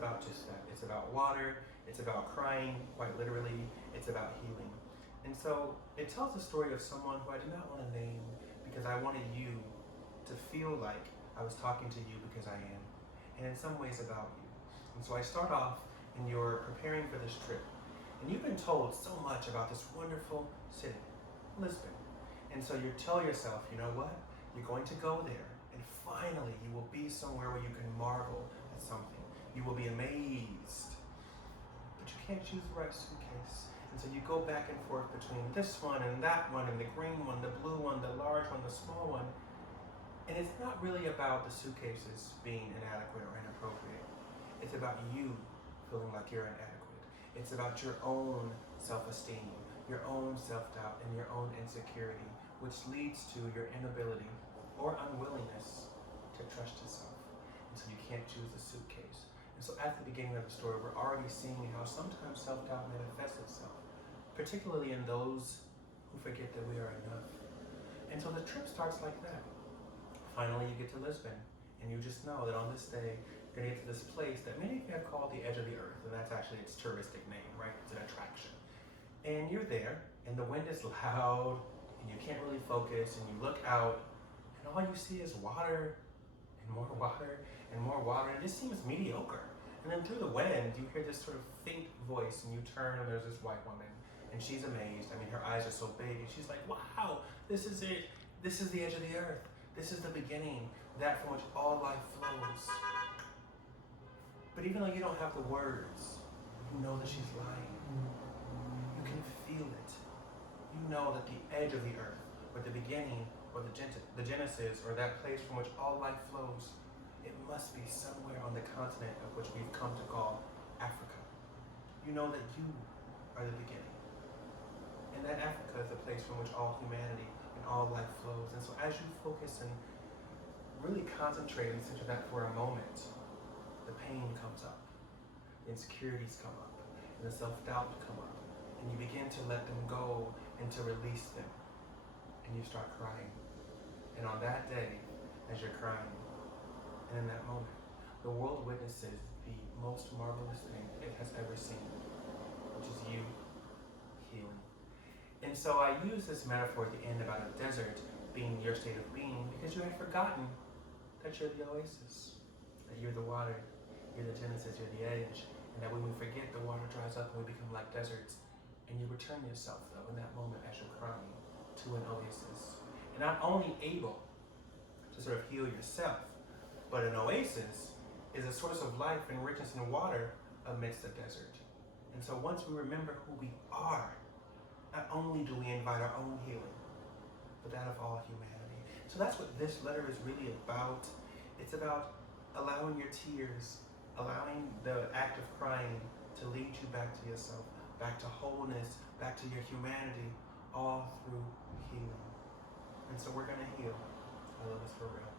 about just that. It's about water, it's about crying, quite literally, it's about healing. And so it tells the story of someone who I did not want to name because I wanted you to feel like I was talking to you because I am, and in some ways about you. And so I start off, and you're preparing for this trip, and you've been told so much about this wonderful city, Lisbon. And so you tell yourself, you know what? You're going to go there, and finally you will be somewhere where you can marvel at something. You will be amazed, but you can't choose the right suitcase. And so you go back and forth between this one and that one, and the green one, the blue one, the large one, the small one. And it's not really about the suitcases being inadequate or inappropriate. It's about you feeling like you're inadequate. It's about your own self-esteem, your own self-doubt, and your own insecurity, which leads to your inability or unwillingness to trust yourself. And so you can't choose the suitcase. And so at the beginning of the story, we're already seeing how sometimes self-doubt manifests itself, particularly in those who forget that we are enough. And so the trip starts like that. Finally, you get to Lisbon, and you just know that on this day, you're gonna get to this place that many of you have called the edge of the earth, and that's actually its touristic name, right? It's an attraction. And you're there, and the wind is loud, and you can't really focus, and you look out, and all you see is water, and more water, and more water, and it just seems mediocre. And then through the wind, you hear this sort of faint voice, and you turn, and there's this white woman, and she's amazed. I mean, her eyes are so big, and she's like, wow, this is it. This is the edge of the earth. This is the beginning, that from which all life flows. But even though you don't have the words, you know that she's lying. You can feel it. You know that the edge of the earth, or the beginning, or the genesis, or that place from which all life flows, it must be somewhere on the continent of which we've come to call Africa. You know that you are the beginning. And that Africa is the place from which all humanity and all life flows. And so as you focus and really concentrate and center that for a moment, the pain comes up, the insecurities come up, and the self-doubt come up. And you begin to let them go and to release them. And you start crying. And on that day, as you're crying, and in that moment, the world witnesses the most marvelous thing it has ever seen, which is you healing. And so I use this metaphor at the end about a desert being your state of being because you had forgotten that you're the oasis, that you're the water, you're the genesis, you're the edge, and that when we forget, the water dries up and we become like deserts. And you return yourself, though, in that moment as you're crying, to an oasis. And not only able to sort of heal yourself, but an oasis is a source of life and richness in water amidst the desert. And so once we remember who we are, not only do we invite our own healing, but that of all humanity. So that's what this letter is really about. It's about allowing your tears, allowing the act of crying to lead you back to yourself, back to wholeness, back to your humanity, all through healing. And so we're gonna heal. I love us for real.